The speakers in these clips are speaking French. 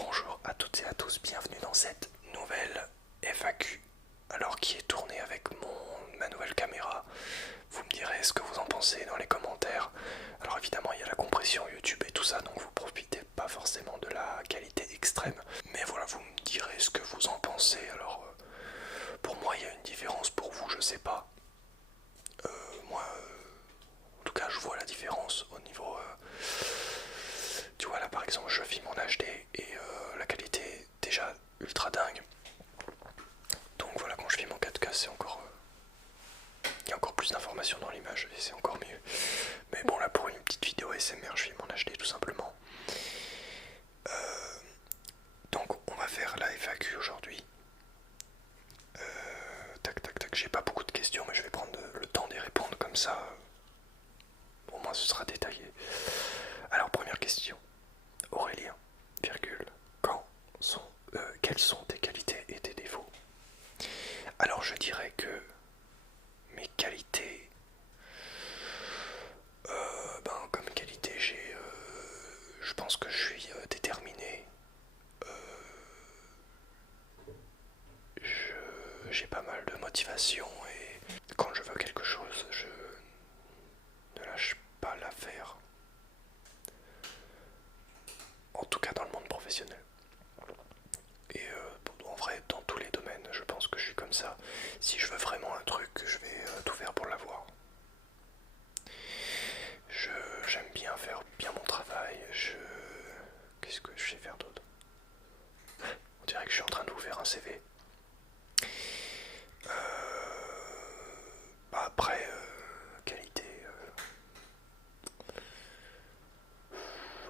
Bonjour à toutes et à tous, bienvenue dans cette nouvelle FAQ. Alors qui est tournée avec ma nouvelle caméra. Vous me direz ce que vous en pensez dans les commentaires. Alors évidemment il y a la compression YouTube et tout ça, donc vous profitez pas forcément de la qualité extrême. Mais voilà, vous me direz ce que vous en pensez. Alors pour moi il y a une différence, pour vous je sais pas. Moi en tout cas je vois la différence au niveau... tu vois là par exemple je filme en HD et la qualité est déjà ultra dingue. Donc voilà, quand je filme en 4K c'est encore... il y a encore plus d'informations dans l'image et c'est encore mieux. Mais bon là pour une petite vidéo ASMR je filme en HD tout simplement. Donc on va faire la FAQ aujourd'hui. Tac tac tac, j'ai pas beaucoup de questions mais je vais prendre le temps d'y répondre comme ça. Au moins ce sera détaillé. Alors première question. Aurélien, virgule, quelles sont tes qualités et tes défauts? Alors je dirais que mes qualités, comme qualité je pense que je suis déterminé, j'ai pas mal de motivation et quand je veux quelque chose je ne lâche pas l'affaire, en tout cas dans le monde professionnel. Et en vrai, dans tous les domaines, je pense que je suis comme ça. Si je veux vraiment un truc, je vais tout faire pour l'avoir. J'aime bien faire bien mon travail. Qu'est-ce que je sais faire d'autre? On dirait que je suis en train de vous faire un CV. Après, qualité...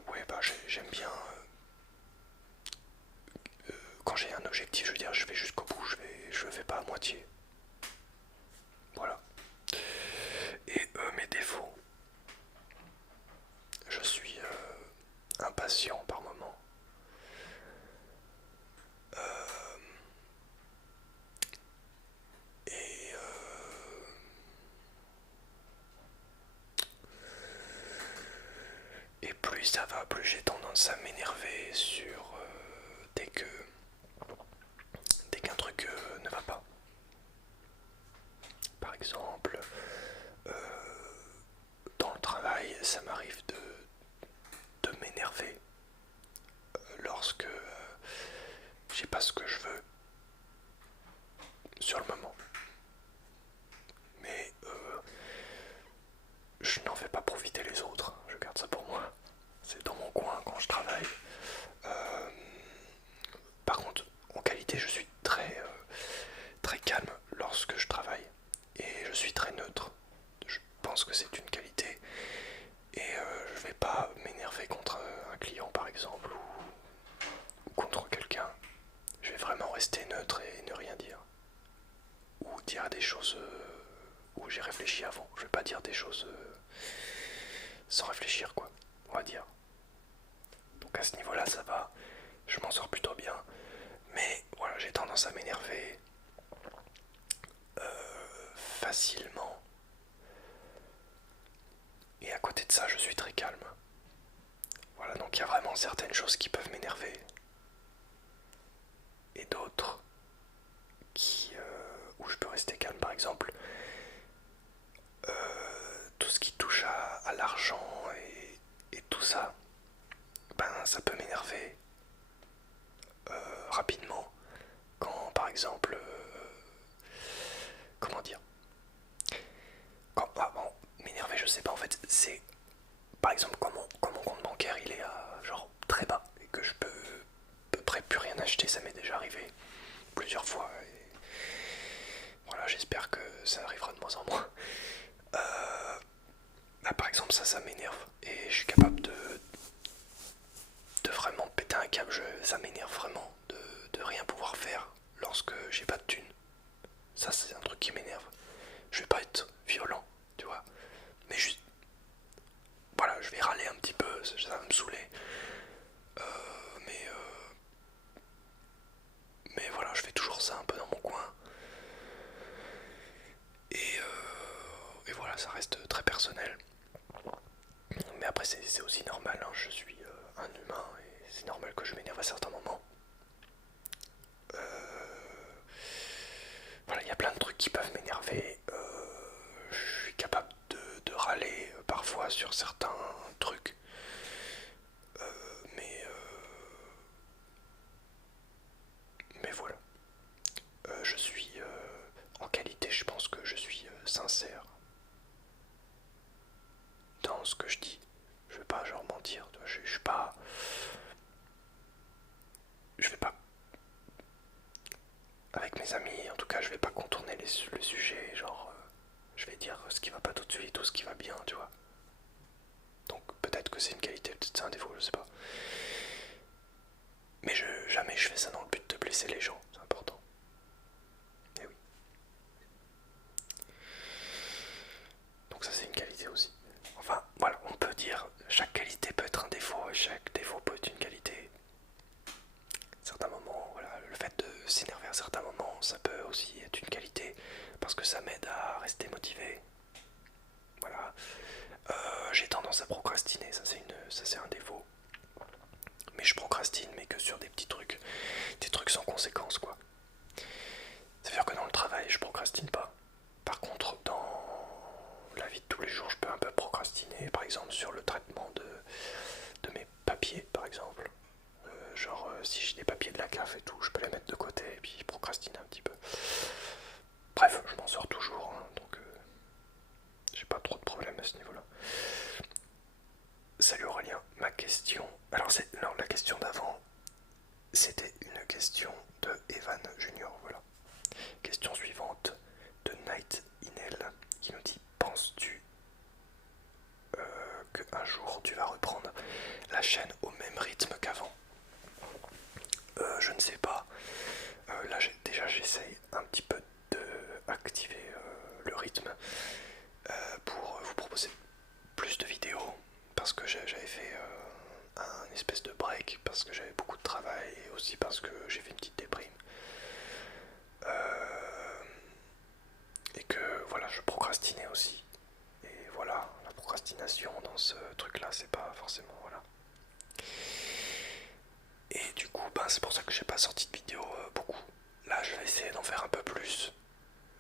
ouais, j'aime bien... quand j'ai un objectif, je veux dire, je vais jusqu'au bout. Je le fais pas à moitié. Voilà. Et mes défauts, je suis impatient par moment. Et plus ça va, plus j'ai tendance à m'énerver sur dès qu'un truc ne va pas. Par exemple, dans le travail, ça m'arrive de m'énerver lorsque j'ai pas ce que je veux sur le moment. Mais je n'en fais pas profiter les autres, je garde ça pour moi. C'est dans mon coin quand je travaille. Par contre, en qualité, je suis très calme lorsque je travaille. Et je suis très neutre. Je pense que c'est une qualité. Et je vais pas m'énerver contre un client par exemple ou contre quelqu'un. Je vais vraiment rester neutre et ne rien dire. Ou dire des choses où j'ai réfléchi avant. Je vais pas dire des choses sans réfléchir quoi, on va dire. Donc à ce niveau-là ça va, je m'en sors plutôt bien. Mais voilà, j'ai tendance à m'énerver facilement. Et à côté de ça, je suis très calme. Voilà, donc il y a vraiment certaines choses qui peuvent m'énerver. Et d'autres où je peux rester calme, par exemple. Tout ce qui touche à l'argent et tout ça, ça peut m'énerver rapidement. Quand, par exemple, comment dire, bon, m'énerver, je sais pas, en fait, c'est par exemple quand mon compte bancaire il est à genre très bas et que je peux à peu près plus rien acheter, ça m'est déjà arrivé plusieurs fois. Et voilà, j'espère que ça arrivera de moins en moins. Par exemple, ça m'énerve et je suis capable de vraiment péter un câble. Ça m'énerve vraiment de rien pouvoir faire lorsque j'ai pas de thunes. Ça, c'est un truc qui m'énerve. Je vais pas être violent, tu vois, mais juste voilà, je vais râler un petit peu, ça va me saouler. Mais voilà, je fais toujours ça un peu dans mon coin. Et voilà, ça reste très personnel. Mais après, c'est aussi normal, hein, je suis un humain et c'est normal que je m'énerve à certains moments. je vais pas, avec mes amis, en tout cas, je vais pas contourner le sujet, genre, je vais dire ce qui va pas tout de suite ou ce qui va bien, tu vois. Donc peut-être que c'est une qualité, peut-être c'est un défaut, je sais pas. Mais jamais je fais ça dans le but de blesser les gens, c'est important. Et oui. Donc ça c'est une qualité aussi. Enfin voilà, on peut dire chaque qualité peut être un défaut et chaque défaut peut être une qualité. À certains moments, voilà, le fait de s'énerver à certains moments, ça peut aussi être une qualité parce que ça m'aide à rester motivé. Voilà. J'ai tendance à procrastiner, ça c'est un défaut. Mais je procrastine, mais que sur des trucs sans conséquence quoi. Ça veut dire que dans le travail, je procrastine pas. Par contre, dans la vie de tous les jours, je peux un peu procrastiner, par exemple sur le traitement de mes papiers, par exemple. Si j'ai des papiers de la CAF et tout, je peux les mettre de côté et puis procrastiner un petit peu. Bref, je m'en sors toujours, hein, donc j'ai pas trop de problèmes à ce niveau-là. Salut Aurélien, ma question. Alors, non, la question d'avant, c'était une question de Evan Junior, voilà. Question suivante de Night Inel qui nous dit: penses-tu qu'un jour tu vas reprendre la chaîne au même rythme qu'avant? Je ne sais pas. Là déjà j'essaye un petit peu de activer le rythme pour vous proposer plus de vidéos parce que j'avais fait un espèce de break parce que j'avais beaucoup de travail et aussi parce que j'ai fait une petite déprime. Et que voilà, je procrastinais aussi. Et voilà, la procrastination dans ce truc là, c'est pas forcément voilà. Et du coup, ben, c'est pour ça que j'ai pas sorti de vidéo beaucoup. Là, je vais essayer d'en faire un peu plus.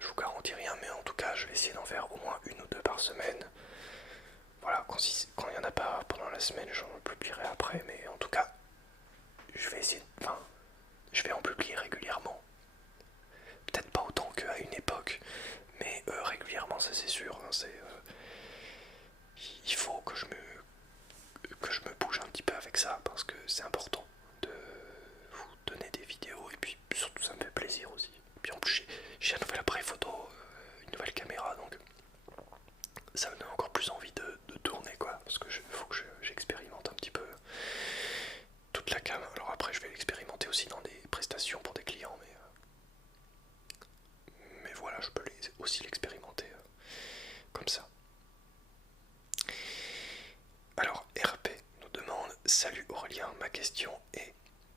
Je vous garantis rien, mais en tout cas, je vais essayer d'en faire au moins une ou deux par semaine. Voilà, quand il n'y en a pas pendant la semaine, j'en publierai après, mais en tout cas, je vais essayer. Enfin, je vais en publier régulièrement. Peut-être pas autant qu'à une époque, mais régulièrement, ça c'est sûr. Hein, il faut que je me bouge un petit peu avec ça parce que c'est important de vous donner des vidéos et puis surtout ça me fait plaisir aussi. Et puis en plus j'ai un nouvel appareil photo, une nouvelle caméra, donc ça me donne encore plus envie de tourner quoi, parce que faut que j'expérimente un petit peu toute la cam. Alors après je vais l'expérimenter aussi dans des prestations pour des clients, mais voilà, je peux aussi l'expérimenter comme ça. Alors RP nous demande: salut Aurélien, ma question est: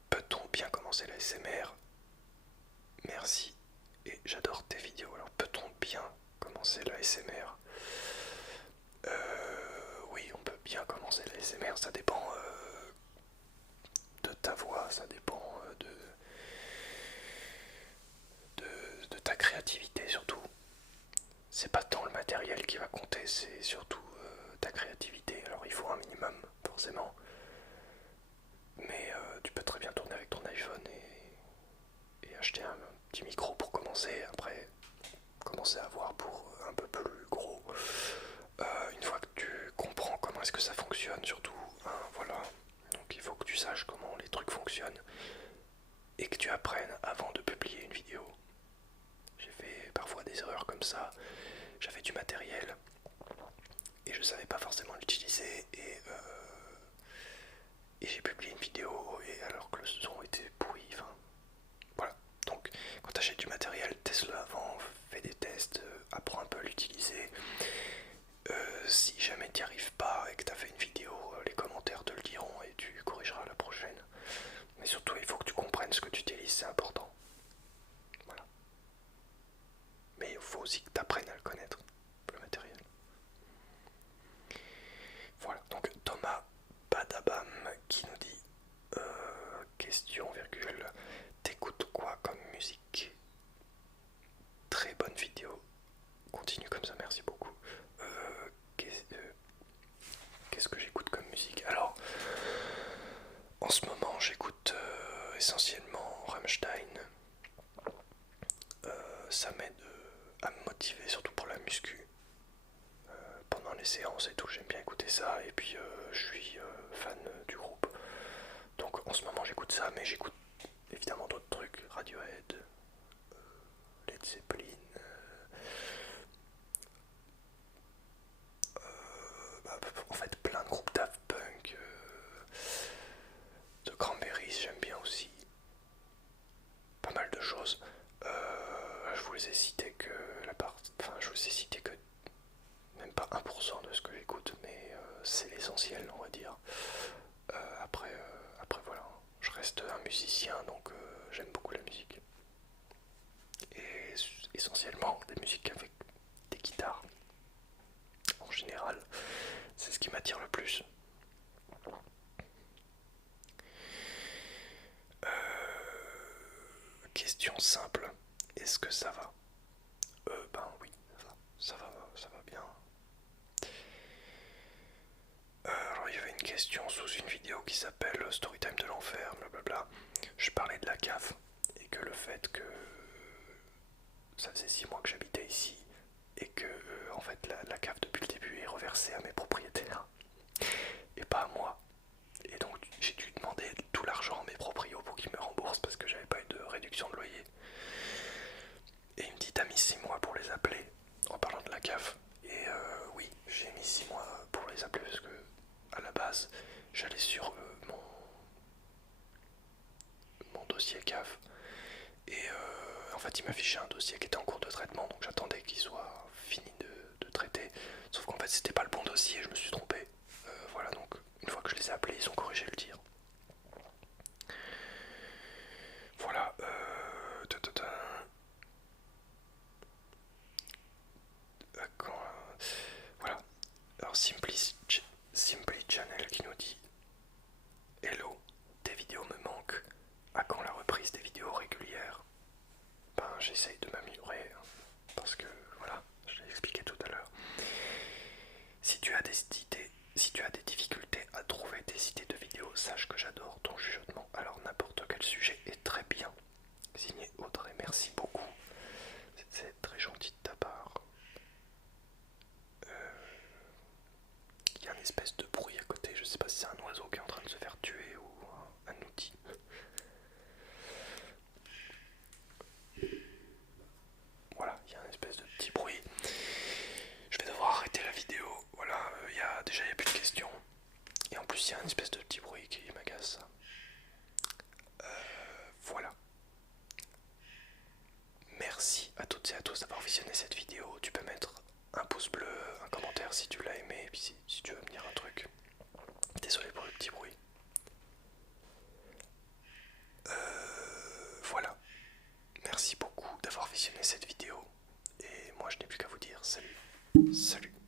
peut-on bien commencer la SMR? Merci et j'adore tes vidéos. Alors peut-on bien commencer la SMR? Oui, on peut bien commencer la SMR, ça dépend de ta voix, ça dépend de ta créativité surtout. C'est pas tant le matériel qui va compter, c'est surtout ta créativité. Alors il faut un minimum, forcément. Mais tu peux très bien tourner avec ton iPhone et acheter un petit micro pour commencer. Après, commencer à voir pour un peu plus gros. Une fois que tu comprends comment est-ce que ça fonctionne, surtout, hein, voilà. Donc il faut que tu saches comment les trucs fonctionnent et que tu apprennes avant de publier une vidéo. J'ai fait parfois des erreurs comme ça. J'avais du matériel et je savais pas forcément l'utiliser et j'ai publié une vidéo et alors que le son était pourri. Enfin, voilà. Donc quand tu achètes du matériel, teste-le avant, fais des tests, apprends un peu à l'utiliser. Si jamais tu n'y arrives pas et que tu as fait une vidéo, les commentaires te le diront et tu corrigeras la prochaine. Mais surtout, il faut que tu comprennes ce que tu utilises, c'est important. Voilà. Mais il faut aussi que tu apprennes à le connaître, le matériel. Voilà, donc Thomas Badabam qui nous dit question, virgule, t'écoutes quoi comme musique? Très bonne vidéo, continue comme ça, merci beaucoup. Qu'est-ce que j'écoute comme musique? Alors, en ce moment, j'écoute essentiellement Rammstein. Ça m'aide à me motiver, surtout pour la muscu. Pendant les séances et tout, j'aime bien écouter ça. Et puis, je suis fan du groupe. Donc, en ce moment, j'écoute ça, mais j'écoute évidemment d'autres trucs, Radiohead, Led Zeppelin, en fait plein de groupes Daft Punk, de Cranberries j'aime bien aussi, pas mal de choses. Je vous les ai cités que enfin je vous ai cité que même pas 1% de ce que j'écoute, mais c'est l'essentiel on va dire. Après voilà, je reste un musicien donc j'aime beaucoup la musique. Et essentiellement des musiques avec des guitares. En général, c'est ce qui m'attire le plus. Question simple, est-ce que ça va? Ben oui, ça va bien. Alors il y avait une question sous une vidéo qui s'appelle Storytime de l'enfer, blablabla. Je parlais de la cave et que le fait que ça faisait 6 mois que j'habitais ici et que en fait la cave depuis le début est reversée à mes propriétaires et pas à moi. Et donc j'ai dû demander tout l'argent à mes proprios pour qu'ils me remboursent parce que j'avais pas eu de réduction de loyer. Et il me dit t'as mis 6 mois pour les appeler en parlant de la cave. Et oui, j'ai mis 6 mois pour les appeler parce que à la base j'allais sur mon dossier CAF et en fait il m'affichait un dossier qui était en cours de traitement donc j'attendais qu'il soit fini de traiter, sauf qu'en fait c'était pas le bon dossier, je me suis trompé. Voilà, donc une fois que je les ai appelés ils ont corrigé le tir. Voilà, voilà. Alors Simply Channel qui nous dit hello, tes vidéos me manquent. À quand la reprise des vidéos régulières? Ben j'essaye de m'améliorer hein, parce que voilà, je l'ai expliqué tout à l'heure. Si tu as des difficultés à trouver des idées de vidéos, sache que j'adore ton chuchotement. Alors n'importe quel sujet est très bien. Signé Audrey, merci beaucoup. C'est très gentil de ta part. Il y a une espèce de bruit à côté, je sais pas si c'est un oiseau qui est en train de se faire tuer ou un outil. Voilà, il y a une espèce de petit bruit. Je vais devoir arrêter la vidéo. Voilà, déjà il n'y a plus de questions. Et en plus il y a une espèce de petit bruit qui m'agace. Voilà. Merci à toutes et à tous d'avoir visionné cette vidéo. Tu peux mettre un pouce bleu, un commentaire si tu l'as aimé, et puis si tu veux me dire un truc. Désolé pour le petit bruit.